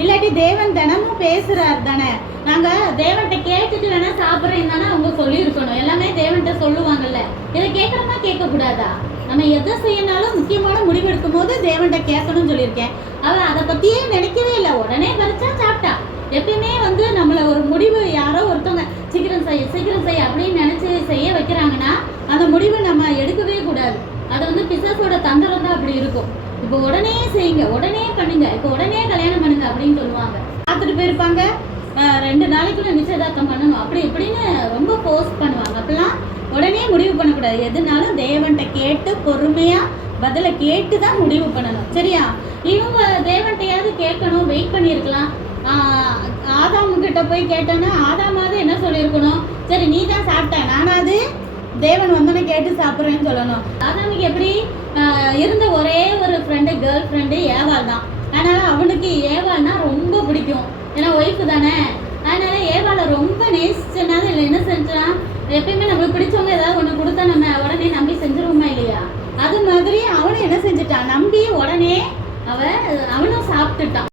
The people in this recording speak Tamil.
இல்லாட்டி தேவன் தினமும் பேசுறாரு தானே. நாங்க தேவன்கிட்ட கேட்டுட்டு வேணா சாப்பிட்றேன்னு தானே அவங்க சொல்லியிருக்கணும். எல்லாமே தேவன்கிட்ட சொல்லுவாங்கல்ல. இதை கேட்கணுமா கேட்க கூடாதா? நம்ம எதை செய்யனாலும் முக்கியமான முடிவு எடுக்கும் போது தேவன்கிட்ட கேட்கணும்னு சொல்லியிருக்கேன். அவ அதை பத்தியே நினைக்கவே இல்லை. உடனே பறிச்சா சாப்பிட்டா. எப்பயுமே நம்மள ஒரு முடிவு யாரோ ஒருத்தவங்க சீக்கிரம் செய்ய அப்படின்னு நினைச்சு செய்ய வைக்கிறாங்கன்னா அந்த முடிவை நம்ம எடுக்கவே கூடாது. அது பிசாசோட தந்திரம் தான் அப்படி இருக்கும். இப்போ உடனே செய்யுங்க, உடனே பண்ணுங்க, இப்போ உடனே கல்யாணம் பண்ணுங்க அப்படின்னு சொல்லுவாங்க. பார்த்துட்டு போயிருப்பாங்க, 2 நாளைக்குள்ள நிச்சயதார்த்தம் பண்ணணும் அப்படி இப்படின்னு ரொம்ப போஸ்ட் பண்ணுவாங்க. அப்பெல்லாம் உடனே முடிவு பண்ணக்கூடாது. எதுனாலும் தேவன்கிட்ட கேட்டு பொறுமையா பதில கேட்டு தான் முடிவு பண்ணணும். சரியா? இவங்க தேவன்கிட்டையாவது கேட்கணும், வெயிட் பண்ணியிருக்கலாம். ஆதாமுக்கிட்ட போய் கேட்டோன்னா ஆதாமாவது என்ன சொல்லியிருக்கணும்? சரி நீ தான் சாப்பிட்ட, நானாவது தேவன் வந்தோன்னே கேட்டு சாப்பிட்றேன்னு சொல்லணும். ஆதாமுக்கு எப்படி இருந்த ஒரே ஒரு ஃப்ரெண்டு, கேர்ள் ஃப்ரெண்டு ஏவாள் தான். அதனால அவனுக்கு ஏவாள்னா ரொம்ப பிடிக்கும். ஏன்னா ஒய்ஃபு தானே. அதனால ஏவாளை ரொம்ப நேசிச்சனால இல்லை என்ன செஞ்சான், எப்பயுமே நம்மளுக்கு பிடிச்சவங்க ஏதாவது ஒன்று கொடுத்தா நம்ம உடனே நம்பி செஞ்சிருவோமா இல்லையா? அது மாதிரி அவனும் என்ன செஞ்சுட்டான், நம்பி உடனே அவனும் சாப்பிட்டுட்டான்.